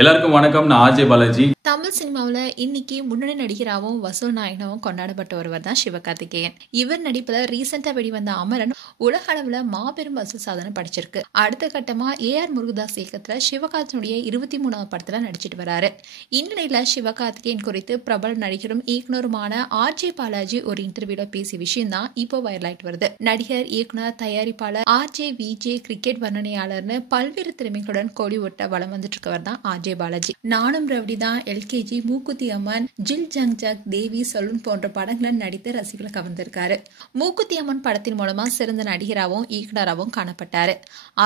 எல்லாருக்கும் வணக்கம். நான் ஆர்ஜே பாலாஜி. தமிழ் சினிமாவில் இன்னைக்கு முன்னணி நடிகராகவும் வசூல் நாயகனாகவும் கொண்டாடப்பட்ட ஒருவர் தான் சிவகார்த்திகேயன். இவர் நடிப்பில் ரீசெண்டா வெளிவந்த அமரன் உலக அளவில் மாபெரும் வசூல் சாதனை படிச்சிருக்கு. அடுத்த கட்டமா ஏஆர் முருகதாஸ் இயக்கத்துல சிவகார்த்தினுடைய 23வது படத்துல நடிச்சிட்டு வராரு. இந்நிலையில சிவகார்த்திகேயன் குறித்து பிரபல நடிகரும் இயக்குனருமான ஆர்ஜே பாலாஜி ஒரு இன்டர்வியூல பேசிய விஷயம் தான் இப்போ வைரலாயிட்டு வருது. நடிகர், இயக்குனர், தயாரிப்பாளர் ஆர்ஜே விஜே, கிரிக்கெட் வர்ணனையாளர்னு பல்வேறு திறமைகளுடன் கோடி ஒட்ட வலம் வந்துட்டு இருக்கவர் தான் ஆர்ஜே பாலாஜி. நானும் ரவுடி தான், எல்கேஜி, மூக்குத்தி அம்மன், ஜில் ஜங் ஜக், தேவி, சலூன் போன்ற படங்களை நடித்து ரசிகளை கவர்ந்திருக்காரு. மூக்குத்தி அம்மன் படத்தின் மூலமா சிறந்த நடிகராகவும் இயக்குனராகவும் காணப்பட்டாரு.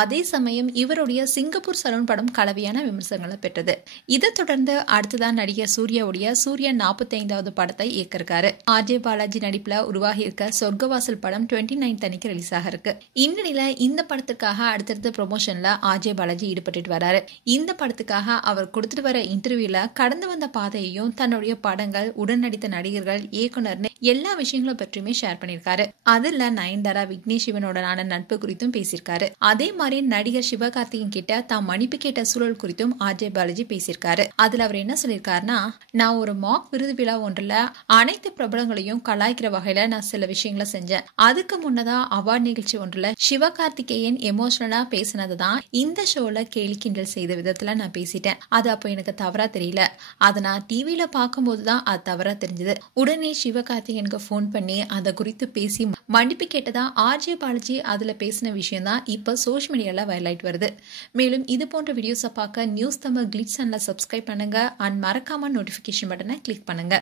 அதே சமயம் இவருடைய சிங்கப்பூர் சலூன் படம் கலவையான விமர்சனங்களை பெற்றது. இதை தொடர்ந்து அடுத்ததான் நடிகர் சூர்யாவுடைய சூர்யா 45வது படத்தை இயக்கிருக்காரு. ஆர்ஜே பாலாஜி நடிப்புல உருவாகி இருக்க சொர்க்கவாசல் படம் 29 அன்னைக்கு ரிலீஸ் ஆக இருக்கு. இந்நிலையில இந்த படத்துக்காக அடுத்தடுத்த ப்ரொமோஷன்ல ஆர்ஜே பாலாஜி ஈடுபட்டு வராரு. இந்த படத்துக்காக அவர் கொடுத்துட்டு வர இன்டர்வியூல கடந்து வந்த பாதையையும் தன்னுடைய படங்கள், உடன் நடித்த நடிகர்கள், இயக்குனர்னு எல்லா விஷயங்களும் பற்றியுமே ஷேர் பண்ணிருக்காரு. அதுல நயன்தாரா, விக்னேஷ் சிவனுடனான நட்பு குறித்தும் பேசியிருக்காரு. அதே மாதிரி நடிகர் சிவகார்த்திகேயன் கிட்ட தாம் மன்னிப்பு கேட்ட சூழல் குறித்தும் ஆர்ஜே பாலாஜி பேசியிருக்காரு. அதுல அவர் என்ன சொல்லியிருக்காருன்னா, நான் ஒரு மாக் விருது விழா ஒன்றுல அனைத்து பிரபலங்களையும் கலாய்க்கிற வகையில நான் சில விஷயங்களை செஞ்சேன். அதுக்கு முன்னதா அவார்ட் நிகழ்ச்சி ஒன்றுல சிவகார்த்திகேயன் எமோஷனலா பேசினதுதான் இந்த ஷோல கேலி கிண்டல் செய்த விதத்துல நான் பேசிட்டேன். அது அப்போ எனக்கு தவறா தெரியல. அதை நான் டிவியில பார்க்கும்போதுதான் அது தவறா தெரிஞ்சது. உடனே சிவகார்த்திகேயனுக்கு போன் பண்ணி அதை குறித்து பேசி மன்னிப்பு கேட்டதா ஆர்ஜே பாலாஜி அதுல பேசின விஷயம் தான் இப்ப சோஷியல் மீடியால வைரலாயிட்டு வருது. மேலும் இது போன்ற வீடியோஸை பார்க்க நியூஸ் தமிழ் கிளிட்ஸ் சேனலை சப்ஸ்கிரைப் பண்ணுங்க அண்ட் மறக்காம நோட்டிபிகேஷன் பட்டனை கிளிக் பண்ணுங்க.